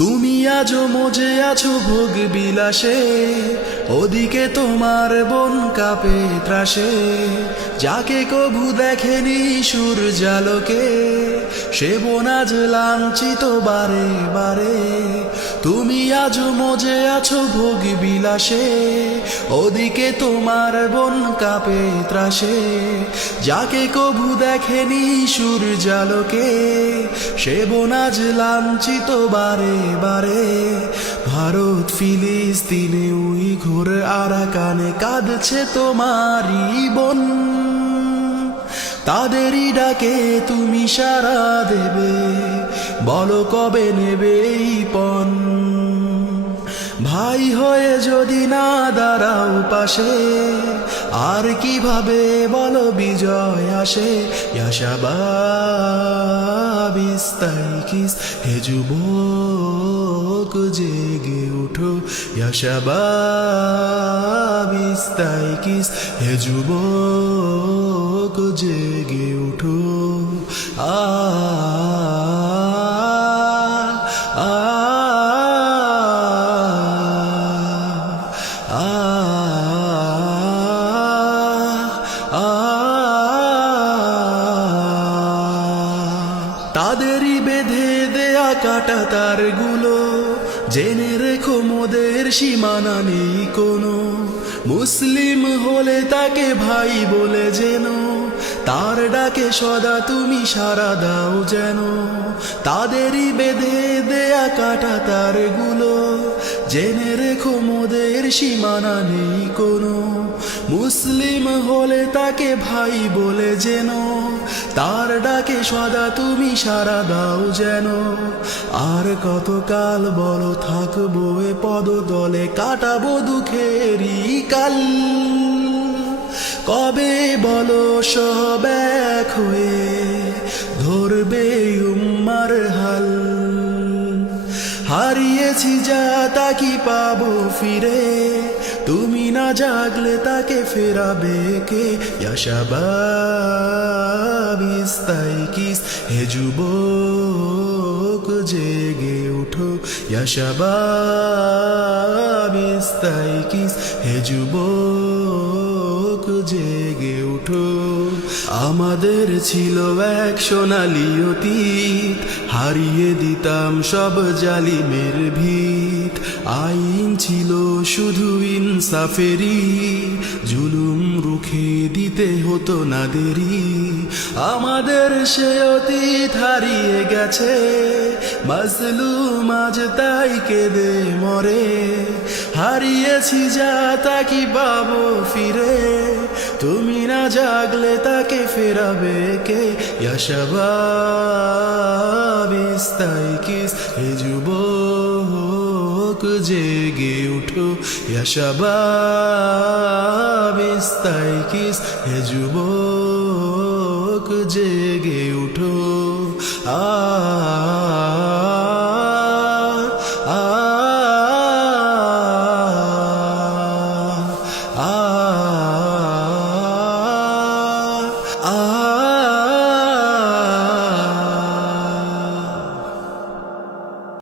তুমি আজও মজে আছো ভোগ বিলাসে, ওদিকে তোমার বন কাঁপে ত্রাসে। যাকে কভু দেখেনি সূর্যালোকে, সে বন আজ লাঞ্ছিত বারে বারে। তুমি আজও মজে আছো ভোগ বিলাসে, ওদিকে তোমার বন কাঁপে ত্রাসে। যাকে কভু দেখেনি সূর্যালোকে, সে বন আজ লাঞ্ছিত বারে বারে। ভারত ফিলিস্তিনে উইঘুর আরাকানে কাঁদছে তোমারই বোন। তাদেরই ডাকে তুমি সাড়া দেবে, বলো কবে নেবে এই পণ। ভাই হয়ে যদি না দাঁড়াও পাশে, আর কিভাবে বলো বিজয় আসে। ইয়া শাবাব ইস্তাইকিস, হে যুবক জেগে উঠো। ইয়া শাবাব ইস্তাইকিস, হে যুবক জেগে উঠো। আ আ তাদেরই বেঁধে দেয়া কাটা তারগুলো, জেনে রেখো মোদের সীমানা নেই কোনো। মুসলিম হলে তাকে ভাই বলে যেন, তার ডাকে সদা তুমি সাড়া দাও যেন। তাদেরই বেঁধে দেয়া কাটা তারগুলো, জেনে রেখো মোদের সীমানা নেই কোনো। মুসলিম হলে তাকে ভাই বলে যেন, তার ডাকে সদা তুমি সাড়া দাও যেন। আর কতকাল বলো থাকবো এ পদতলে, কাটাবো দুঃখেরই কাল। কবে বলো সব এক হয়ে ধরবে উম্মার হাল। হারিয়েছি যা তা কি পাবো ফিরে, তুমি না জাগলে তাকে ফেরাবে কে। ইয়া শাবাব ইস্তাইকিস, হে যুবক জেগে উঠো। ইয়া শাবাব ইস্তাইকিস, হে যুবক জেগে উঠো। আমাদের ছিল এক সোনালি অতীত, হারিয়ে দিতাম সব জালিমের ভিত। আইন ছিল শুধু ইনসাফেরই, জুলুম রুখে দিতে হতো না দেরি। আমাদের সে অতীত হারিয়ে গেছে, মাজলুম আজ তাই কেঁদে মরে। হারিয়েছি যা তা কি পাবো ফিরে, তুমি না জাগলে তাকে ফেরাবে কে। ইয়া শাবাব ইস্তাইকিস, হে যুবক জেগে উঠো। ইয়া শাবাব ইস্তাইকিস, হে যুবক জেগে উঠো।